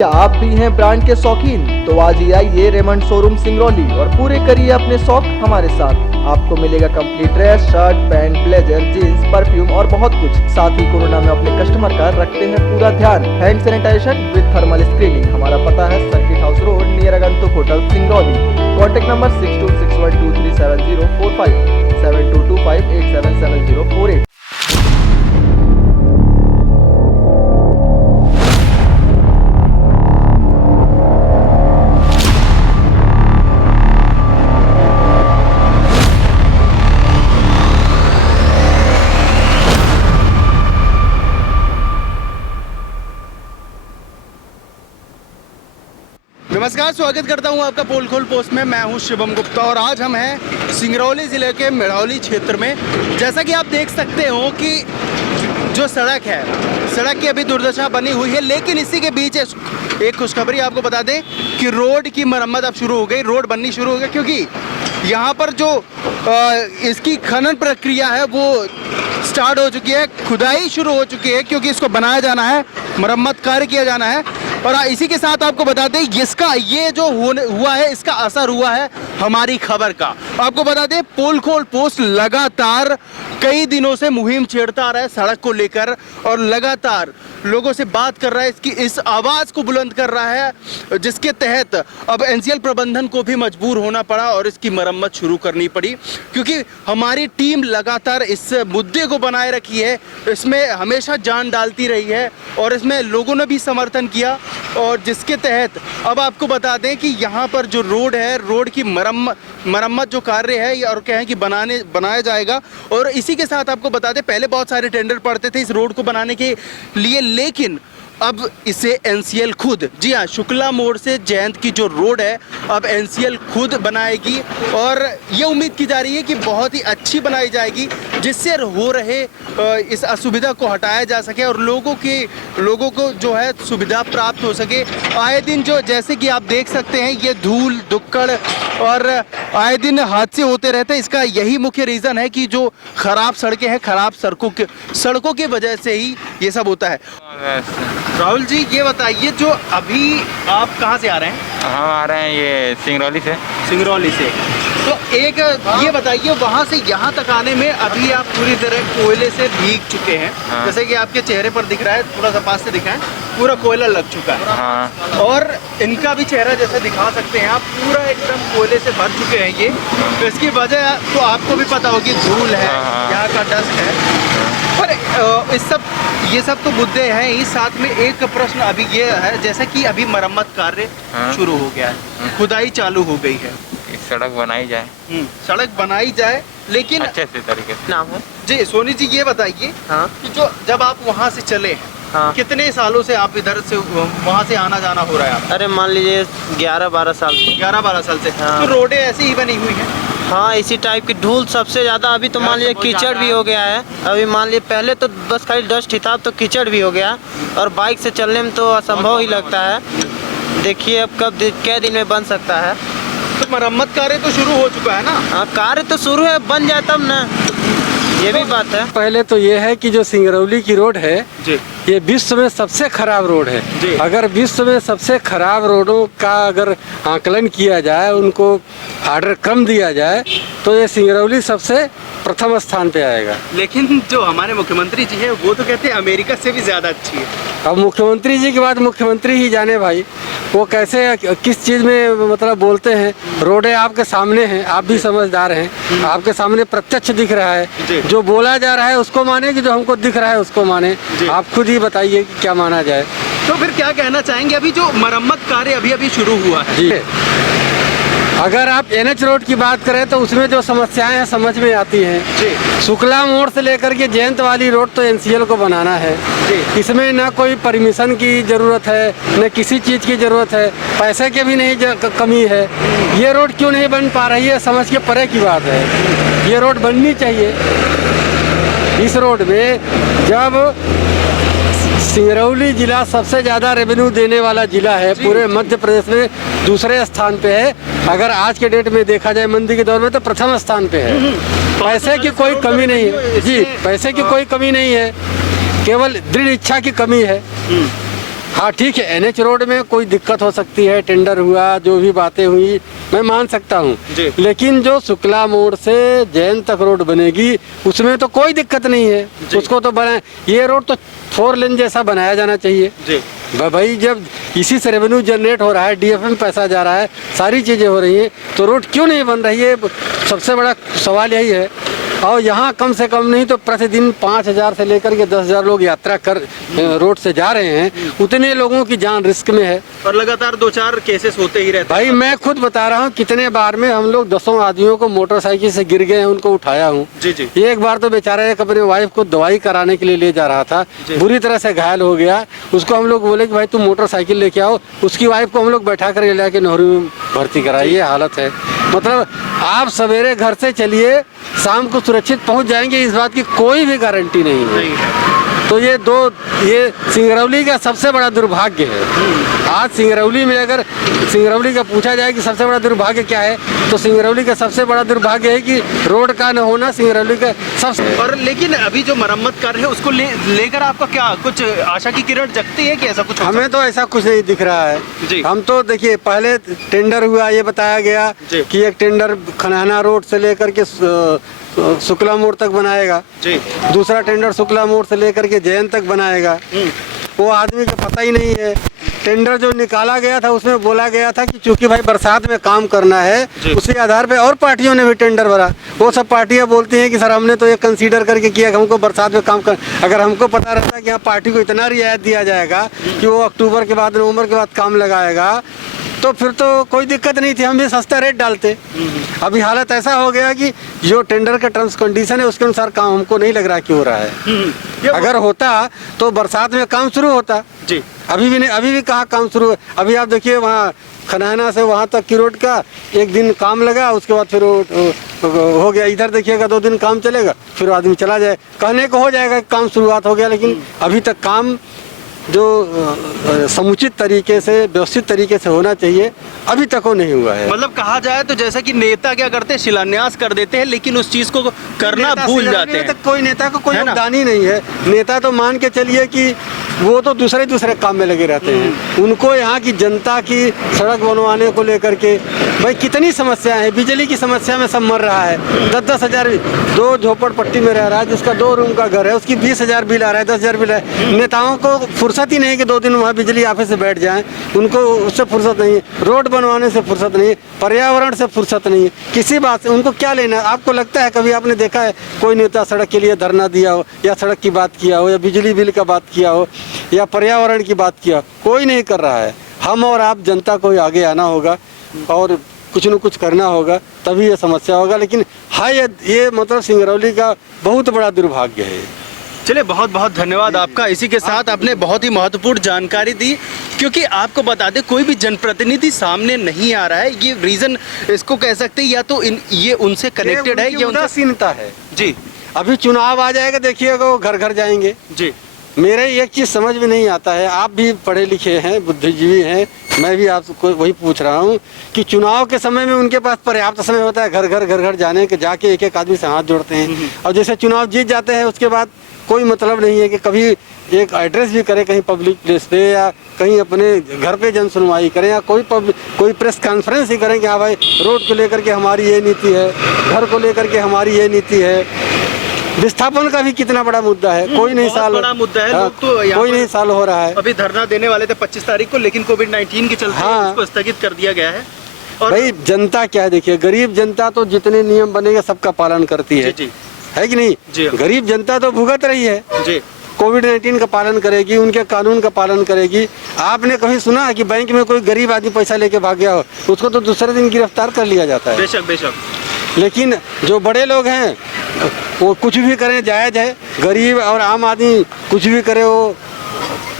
क्या आप भी हैं ब्रांड के शौकीन? तो आज ही आइए रेमंड शोरूम सिंगरौली और पूरे करिए अपने शौक हमारे साथ। आपको मिलेगा complete dress, shirt, pant, blazer, jeans, perfume और बहुत कुछ। साथ ही कोरोना में अपने कस्टमर का रखते हैं पूरा ध्यान। Hand sanitization with thermal screening. हमारा पता है circuit house road near Agantuk hotel Singrauli. Contact number 6261237045 7225877048। नमस्कार, स्वागत करता हूं आपका पोल खोल पोस्ट में। मैं हूं शिवम गुप्ता और आज हम हैं सिंगरौली ज़िले के मिड़ौली क्षेत्र में। जैसा कि आप देख सकते हो कि जो सड़क है, सड़क की अभी दुर्दशा बनी हुई है, लेकिन इसी के बीच एक खुशखबरी आपको बता दें कि रोड की मरम्मत अब शुरू हो गई, रोड बननी शुरू हो गई। क्योंकि यहाँ पर जो इसकी खनन प्रक्रिया है वो स्टार्ट हो चुकी है, खुदाई शुरू हो चुकी है, क्योंकि इसको बनाया जाना है, मरम्मत कार्य किया जाना है। और इसी के साथ आपको बता दें इसका ये जो हुआ है, इसका असर हुआ है हमारी खबर का। आपको बता दें पोल खोल पोस्ट लगातार कई दिनों से मुहिम छेड़ता आ रहा है सड़क को लेकर और लगातार लोगों से बात कर रहा है, इसकी इस आवाज़ को बुलंद कर रहा है, जिसके तहत अब एनसीएल प्रबंधन को भी मजबूर होना पड़ा और इसकी मरम्मत शुरू करनी पड़ी। क्योंकि हमारी टीम लगातार इस मुद्दे को बनाए रखी है, इसमें हमेशा जान डालती रही है और इसमें लोगों ने भी समर्थन किया। और जिसके तहत अब आपको बता दें कि यहाँ पर जो रोड है, रोड की मरम्मत जो कार्य है और कहें कि बनाया जाएगा। और इसी के साथ आपको बता दें पहले बहुत सारे टेंडर पड़ते थे इस रोड को बनाने के लिए, लेकिन अब इसे एनसीएल खुद, जी हाँ, शुक्ला मोड़ से जयंत की जो रोड है अब एनसीएल खुद बनाएगी। और ये उम्मीद की जा रही है कि बहुत ही अच्छी बनाई जाएगी, जिससे हो रहे इस असुविधा को हटाया जा सके और लोगों को जो है सुविधा प्राप्त हो सके। आए दिन जो जैसे कि आप देख सकते हैं ये धूल दुक्कड़ और आए दिन हादसे होते रहते हैं। इसका यही मुख्य रीज़न है कि जो खराब सड़कें हैं, खराब सड़कों की वजह से ही ये सब होता है। राहुल जी, ये बताइए जो अभी आप कहाँ से आ रहे हैं? हम आ रहे हैं ये सिंगरौली से। सिंगरौली से। तो एक ये बताइए वहाँ से यहाँ तक आने में अभी आप पूरी तरह कोयले से भीग चुके हैं। हाँ। जैसे कि आपके चेहरे पर दिख रहा है, थोड़ा सा पास से दिखाएं, पूरा कोयला लग चुका है। हाँ। और इनका भी चेहरा जैसे दिखा सकते हैं आप, पूरा एकदम कोयले से भर चुके हैं ये। तो इसकी वजह तो आपको भी पता होगी, धूल है, हाँ। यहाँ का डस्ट है। पर ये सब तो मुद्दे हैं ही, साथ में एक प्रश्न अभी ये है, जैसे कि अभी मरम्मत कार्य शुरू हो गया है, खुदाई चालू हो गई है, सड़क बनाई जाए। सड़क बनाई जाए, लेकिन अच्छे से तरीके से। नाम है जी सोनी जी, ये बताइए कि जो जब आप वहाँ से चले हैं, कितने सालों से आप इधर से वहाँ से आना जाना हो रहा है आपका? अरे मान लीजिए 11-12 साल। 11-12 साल से। हाँ। तो रोडें ऐसी ही बनी हुई हैं? हाँ, इसी टाइप की धूल सबसे ज़्यादा। अभी तो मान लीजिए कीचड़ भी हो गया है। अभी मान लीजिए पहले तो बस खाली डस्ट ही था, अब तो कीचड़ भी हो गया और बाइक से चलने में तो असंभव ही लगता है। देखिए अब क्या दिन में बन सकता है। तो मरम्मत कार्य तो शुरू हो चुका है ना? हाँ, कार्य तो शुरू है, बन जाए तब ना, ये भी बात है। पहले तो ये है कि जो सिंगरौली की रोड है जी, ये विश्व में सबसे खराब रोड जी। है। अगर विश्व में सबसे खराब रोडों का अगर आकलन किया जाए, उनको ऑर्डर कम दिया जाए, तो ये सिंगरौली सबसे प्रथम स्थान पे आएगा। लेकिन जो हमारे मुख्यमंत्री जी हैं वो तो कहते हैं अमेरिका से भी ज़्यादा अच्छी है। अब मुख्यमंत्री जी की बात मुख्यमंत्री ही जाने भाई, वो कैसे किस चीज़ में मतलब बोलते हैं। रोडें आपके सामने हैं, आप भी समझदार हैं, आपके सामने प्रत्यक्ष दिख रहा है। जो बोला जा रहा है उसको माने कि जो हमको दिख रहा है उसको माने? आप खुद ही बताइए कि क्या माना जाए। तो फिर क्या कहना चाहेंगे? अभी जो मरम्मत कार्य अभी शुरू हुआ है जी, अगर आप एनएच रोड की बात करें तो उसमें जो समस्याएं हैं समझ में आती हैं जी। शुक्ला मोड़ से लेकर के जयंत वाली रोड तो एनसीएल को बनाना है जी। इसमें ना कोई परमिशन की ज़रूरत है, न किसी चीज़ की ज़रूरत है, पैसे की भी नहीं कमी है। ये रोड क्यों नहीं बन पा रही है, समझ के परे की बात है। ये रोड बननी चाहिए। इस रोड में जब सिंगरौली जिला सबसे ज़्यादा रेवेन्यू देने वाला जिला है, पूरे मध्य प्रदेश में दूसरे स्थान पे है। अगर आज के डेट में देखा जाए मंदी के दौर में तो प्रथम स्थान पे है। पैसे की कोई कमी नहीं है जी, पैसे की कोई कमी नहीं है, केवल दृढ़ इच्छा की कमी है। हाँ ठीक है, NH रोड में कोई दिक्कत हो सकती है, टेंडर हुआ, जो भी बातें हुई मैं मान सकता हूँ, लेकिन जो शुक्ला मोड़ से जैन तक रोड बनेगी उसमें तो कोई दिक्कत नहीं है। उसको तो बना, ये रोड तो 4 लेन जैसा बनाया जाना चाहिए जी। भाई जब इसी से रेवेन्यू जनरेट हो रहा है, DF में पैसा जा रहा है, सारी चीज़ें हो रही हैं, तो रोड क्यों नहीं बन रही है? सबसे बड़ा सवाल यही है। और यहाँ कम से कम नहीं तो प्रतिदिन 5,000 से लेकर के 10,000 लोग यात्रा कर रोड से जा रहे हैं, उतने लोगों की जान रिस्क में है और लगातार 2-4 केसेस होते ही रहते हैं। भाई मैं खुद बता रहा हूँ, कितने बार में हम लोग 10 आदमियों को मोटरसाइकिल से गिर गए हैं, उनको उठाया हूँ जी। एक बार तो बेचारा एक अपने वाइफ को दवाई कराने के लिए ले जा रहा था, बुरी तरह से घायल हो गया। उसको हम लोग बोले कि भाई तुम मोटरसाइकिल लेके आओ, उसकी वाइफ को हम लोग बैठा कर ले के नेहरू में भर्ती कराई। ये हालत है। मतलब आप सवेरे घर से चलिए, शाम को सुरक्षित पहुंच जाएंगे, इस बात की कोई भी गारंटी नहीं है। तो ये सिंगरौली का सबसे बड़ा दुर्भाग्य है। आज सिंगरौली में अगर सिंगरौली का पूछा जाए कि सबसे बड़ा दुर्भाग्य क्या है, तो सिंगरौली का सबसे बड़ा दुर्भाग्य है कि रोड का न होना सिंगरौली का सबसे। और लेकिन अभी जो मरम्मत कार्य है उसको लेकर आपका क्या कुछ आशा की किरण जगती है कि ऐसा कुछ? हमें तो ऐसा कुछ नहीं दिख रहा है जी। हम तो देखिए, पहले टेंडर हुआ, ये बताया गया कि एक टेंडर खनाना रोड से लेकर के शुक्ला मोड़ तक बनाएगा जी, दूसरा टेंडर शुक्ला मोड़ से लेकर के जैन तक बनाएगा। वो आदमी को पता ही नहीं है। टेंडर जो निकाला गया था उसमें बोला गया था कि चूंकि भाई बरसात में काम करना है, उसी आधार पे और पार्टियों ने भी टेंडर भरा। वो सब पार्टियां बोलती हैं कि सर हमने तो ये कंसीडर करके किया कि हमको बरसात में काम कर। अगर हमको पता रहता कि यहाँ पार्टी को इतना रियायत दिया जाएगा कि वो अक्टूबर के बाद, नवंबर के बाद काम लगाएगा, तो फिर तो कोई दिक्कत नहीं थी, हम भी सस्ता रेट डालते। अभी हालत ऐसा हो गया कि जो टेंडर का टर्म्स कंडीशन है उसके अनुसार काम हमको नहीं लग रहा कि हो रहा है। अगर होता तो बरसात में काम शुरू होता जी। अभी भी नहीं, अभी भी कहाँ काम शुरू है। अभी आप देखिए, वहाँ खनाना से वहाँ तक की रोड का एक दिन काम लगा, उसके बाद फिर हो गया। इधर देखिएगा 2 दिन काम चलेगा, फिर आदमी चला जाए। कहने को हो जाएगा काम शुरुआत हो गया, लेकिन अभी तक काम जो समुचित तरीके से, व्यवस्थित तरीके से होना चाहिए, अभी तक वो नहीं हुआ है। मतलब कहा जाए तो जैसा कि नेता क्या करते हैं, शिलान्यास कर देते हैं, लेकिन उस चीज को करना भूल जाते हैं। कोई नेता को कोई योगदान ही नहीं है। नेता तो मान के चलिए कि वो तो दूसरे काम में लगे रहते हैं। उनको यहाँ की जनता की सड़क बनवाने को लेकर के भाई कितनी समस्या है। बिजली की समस्या में सब मर रहा है। 10-10 हज़ार, 2 झोपड़पट्टी में रह रहा है, जिसका 2 रूम का घर है, उसकी 20,000 बिल आ रहा है, 10,000 बिल है। नेताओं को फुर्सत ही नहीं कि 2 दिन वहाँ बिजली ऑफिस से बैठ जाएं, उनको उससे फुर्सत नहीं है। रोड बनवाने से फुर्सत नहीं है, पर्यावरण से फुर्सत नहीं है, किसी बात से उनको क्या लेना। आपको लगता है कभी आपने देखा है कोई नेता सड़क के लिए धरना दिया हो, या सड़क की बात किया हो, या बिजली बिल का बात किया हो, या पर्यावरण की बात किया? कोई नहीं कर रहा है। हम और आप जनता को आगे आना होगा और कुछ न कुछ करना होगा, तभी ये समस्या होगा। लेकिन हाँ, ये मतलब सिंगरौली का बहुत बड़ा दुर्भाग्य है। चलिए, बहुत बहुत धन्यवाद आपका। इसी के साथ आपने बहुत ही महत्वपूर्ण जानकारी दी, क्योंकि आपको बता दें कोई भी जनप्रतिनिधि सामने नहीं आ रहा है। ये रीजन इसको कह सकते हैं, या तो ये उनसे कनेक्टेड है, ये उदासीनता है जी। अभी चुनाव आ जाएगा, देखिएगा वो घर घर जाएंगे जी। मेरे एक चीज़ समझ में नहीं आता है, आप भी पढ़े लिखे हैं, बुद्धिजीवी हैं, मैं भी आपको वही पूछ रहा हूँ कि चुनाव के समय में उनके पास पर्याप्त समय होता है घर घर जाने के, जाके एक आदमी से हाथ जोड़ते हैं, और जैसे चुनाव जीत जाते हैं उसके बाद कोई मतलब नहीं है कि कभी एक एड्रेस भी करे कहीं पब्लिक प्लेस पे, या कहीं अपने घर पे जन सुनवाई करें, या कोई प्रेस कॉन्फ्रेंस ही करें कि हाँ भाई रोड को लेकर के हमारी ये नीति है, घर को लेकर के हमारी ये नीति है। विस्थापन का भी कितना बड़ा मुद्दा है, कोई नहीं साल बड़ा मुद्दा है। लोग तो कोई नहीं साल हो रहा है। अभी धरना देने वाले थे 25 तारीख को, लेकिन कोविड-19 के चलते उसको स्थगित कर दिया गया है। और भाई जनता क्या है, देखिए गरीब जनता तो जितने नियम बनेंगे सबका पालन करती है जी। है कि नहीं जी? गरीब जनता तो भुगत रही है जी। कोविड-19 का पालन करेगी, उनके कानून का पालन करेगी। आपने कभी सुना है कि बैंक में कोई गरीब आदमी पैसा लेके भाग गया हो, उसको तो दूसरे दिन गिरफ्तार कर लिया जाता है। बेशक बेशक। लेकिन जो बड़े लोग हैं वो कुछ भी करें जायज़ है, गरीब और आम आदमी कुछ भी करे वो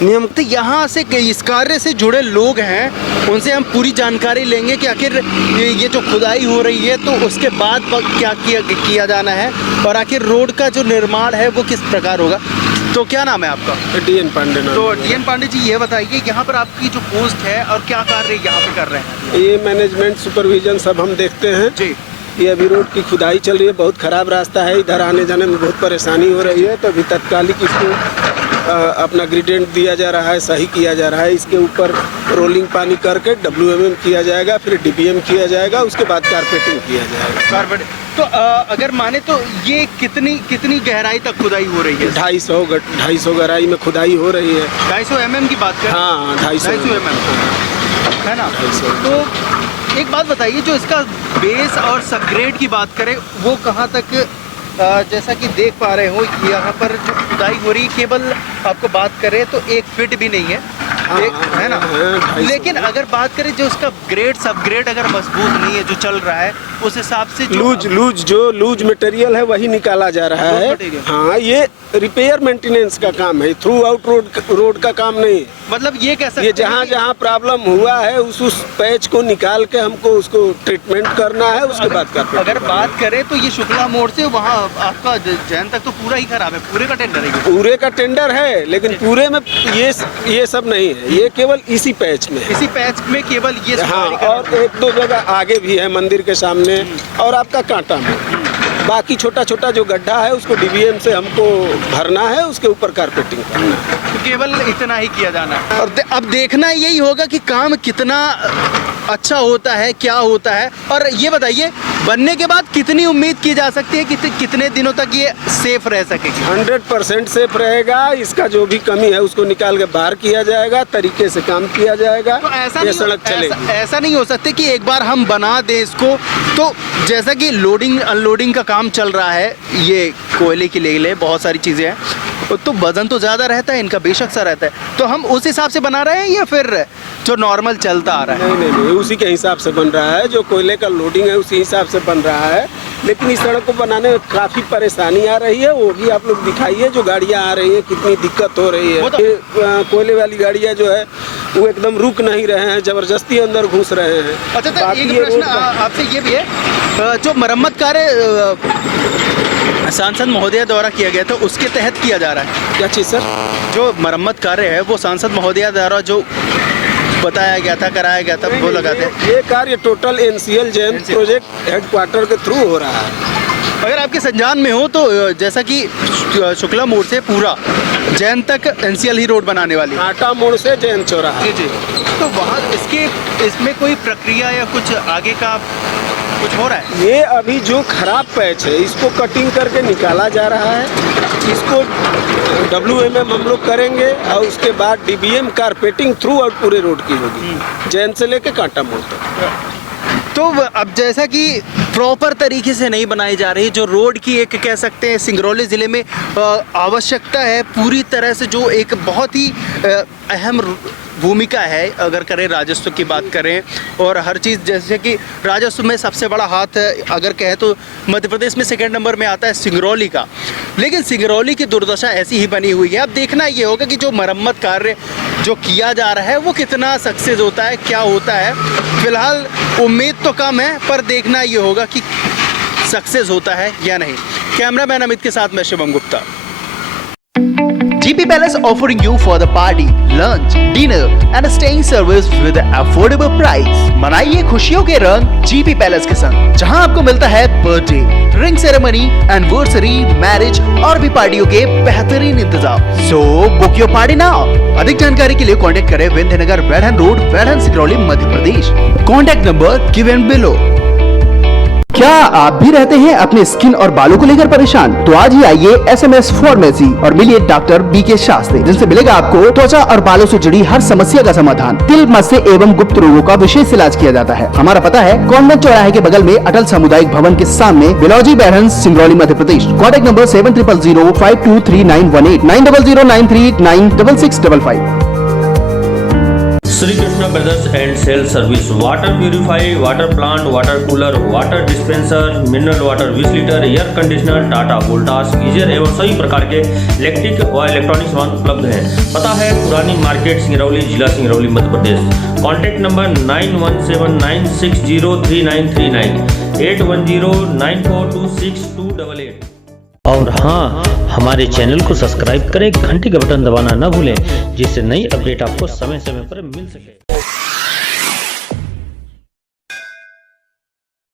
नियम। तो यहाँ से इस कार्य से जुड़े लोग हैं, उनसे हम पूरी जानकारी लेंगे कि आखिर ये जो खुदाई हो रही है तो उसके बाद क्या किया जाना है, और आखिर रोड का जो निर्माण है वो किस प्रकार होगा। तो क्या नाम है आपका? DN पांडे नाम। तो DN पांडे जी, ये बताइए यहाँ पर आपकी जो पोस्ट है और क्या कार्य यहाँ पे कर रहे हैं? ये मैनेजमेंट सुपरविजन सब हम देखते हैं जी। ये अभी रोड की खुदाई चल रही है, बहुत ख़राब रास्ता है, इधर आने जाने में बहुत परेशानी हो रही है, तो अभी तत्कालिक इसको अपना ग्रेडिएंट दिया जा रहा है, सही किया जा रहा है। इसके ऊपर रोलिंग पानी करके WMM किया जाएगा, फिर DBM किया जाएगा, उसके बाद कारपेटिंग किया जाएगा। कारपेट तो अगर माने तो ये कितनी गहराई तक खुदाई हो रही है? 250 गहराई में खुदाई हो रही है। 250 mm की बात करें? हाँ, 250 mm है ना। तो एक बात बताइए, जो इसका बेस और सबग्रेड की बात करें वो कहाँ तक, जैसा कि देख पा रहे हो यहाँ पर जो खुदाई हो रही है, केवल आपको बात करें तो 1 फीट भी नहीं है, है ना। लेकिन अगर बात करें जो उसका ग्रेड सबग्रेड अगर मजबूत नहीं है, जो चल रहा है उस हिसाब से जो लूज मटेरियल है वही निकाला जा रहा है। हाँ, ये रिपेयर मेंटेनेंस का काम है, थ्रू आउट रोड का काम नहीं है। मतलब ये कैसा, ये जहाँ प्रॉब्लम हुआ है उस पैच को निकाल के हमको उसको ट्रीटमेंट करना है, उसके बाद कारपेट। अगर बात करें तो ये शुक्ला मोड़ से वहाँ आपका जैन तक तो पूरा ही खराब है, पूरे का टेंडर है? पूरे का टेंडर है, लेकिन पूरे में ये सब नहीं है, ये केवल इसी पैच में है। इसी पैच में केवल ये। हाँ, और 1-2 जगह आगे भी है, मंदिर के सामने और आपका कांटा में। बाकी छोटा छोटा जो गड्ढा है उसको DBM से हमको भरना है, उसके ऊपर कारपेटिंग करना है। तो केवल इतना ही किया जाना है। और अब देखना यही होगा कि काम कितना अच्छा होता है, क्या होता है। और ये बताइए, बनने के बाद कितनी उम्मीद की जा सकती है कि कितने दिनों तक ये सेफ रह सकेगी? 100% सेफ रहेगा। इसका जो भी कमी है उसको निकाल के बाहर किया जाएगा, तरीके से काम किया जाएगा। तो ऐसा ये नहीं, सड़क चलेगी। ऐसा नहीं हो सकता कि एक बार हम बना दें इसको, तो जैसा कि लोडिंग अनलोडिंग का काम चल रहा है, ये कोयले की ले बहुत सारी चीज़ें हैं, तो वजन तो ज़्यादा रहता है इनका, बेशक सा रहता है। तो हम उस हिसाब से बना रहे हैं या फिर जो नॉर्मल चलता आ रहा है? नहीं, उसी के हिसाब से बन रहा है। जो कोयले का लोडिंग है उसी हिसाब से बन रहा है। लेकिन इस सड़क को बनाने में काफ़ी परेशानी आ रही है, वो भी आप लोग दिखाइए। जो गाड़ियाँ आ रही है कितनी दिक्कत हो रही है। कोयले वाली गाड़ियाँ जो है वो एकदम रुक नहीं रहे हैं, ज़बरदस्ती अंदर घुस रहे हैं। अच्छा, तो एक प्रश्न आपसे ये भी है, जो मरम्मत कार्य सांसद महोदय द्वारा किया गया था उसके तहत किया जा रहा है? क्या चीज़ सर? जो मरम्मत कार्य है वो सांसद महोदय द्वारा जो बताया गया था, कराया गया था, वो लगाते हैं? ये कार्य total NCL Jain project headquarter के थ्रू हो रहा है। अगर आपके संज्ञान में हो तो जैसा कि शुक्ला मोड़ से पूरा जैन तक NCL ही रोड बनाने वाली, आटा मोड़ से जैन चौराहा। जी, तो वहाँ इसमें कोई प्रक्रिया या कुछ आगे का कुछ हो रहा है? ये अभी जो खराब पैच है इसको कटिंग करके निकाला जा रहा है। इसको WMM हम लोग करेंगे और उसके बाद DBM कारपेटिंग थ्रू आउट पूरे रोड की होगी, जैन से लेके कांटा मोड़ तक। तो अब जैसा कि प्रॉपर तरीके से नहीं बनाई जा रही, जो रोड की एक कह सकते हैं सिंगरौली ज़िले में आवश्यकता है पूरी तरह से, जो एक बहुत ही अहम भूमिका है अगर करें राजस्व की बात करें और हर चीज़, जैसे कि राजस्व में सबसे बड़ा हाथ अगर कहें तो मध्य प्रदेश में 2nd नंबर में आता है सिंगरौली का। लेकिन सिंगरौली की दुर्दशा ऐसी ही बनी हुई है। अब देखना ये होगा कि जो मरम्मत कार्य जो किया जा रहा है वो कितना सक्सेस होता है, क्या होता है। फिलहाल उम्मीद तो कम है, पर देखना ये होगा कि सक्सेस होता है या नहीं। कैमरामैन अमित के साथ मैं Shivam Gupta. GP Palace offering you for the party, lunch, dinner and staying service with affordable price. मनाइए खुशियों के रंग GP Palace के संग, जहां आपको मिलता है birthday, ring ceremony, anniversary, marriage और भी पार्टियों के बेहतरीन इंतजाम। So book your party now. अधिक जानकारी के लिए कॉन्टेक्ट करें Vindhyanagar Waidhan road, Waidhan Singrauli, Madhya Pradesh. Contact number given below. क्या आप भी रहते हैं अपने स्किन और बालों को लेकर परेशान? तो आज ही आइए SMS फार्मेसी और मिलिए डॉक्टर BK शास्त्री, जिनसे मिलेगा आपको त्वचा और बालों से जुड़ी हर समस्या का समाधान। तिल, मस्से एवं गुप्त रोगों का विशेष इलाज किया जाता है। हमारा पता है कॉन्वेंट चौराहे के बगल में अटल सामुदायिक भवन के सामने, Bilaunji, Bairhan, Singrauli, Madhya Pradesh. Contact number 7000523918 9009396655। Shri Krishna brothers and sale service, water purify, water plant, water cooler, water dispenser, mineral water 20 litre, air conditioner, Tata Voltas, geyser एवं सभी प्रकार के इलेक्ट्रिक व इलेक्ट्रॉनिक सामान उपलब्ध हैं। पता है पुरानी मार्केट, सिंगरौली, जिला सिंगरौली, मध्य प्रदेश। Contact number 9179603939 8109426288। और हाँ, हमारे चैनल को सब्सक्राइब करें, घंटी का बटन दबाना न भूलें, जिससे नई अपडेट आपको समय समय पर मिल सके।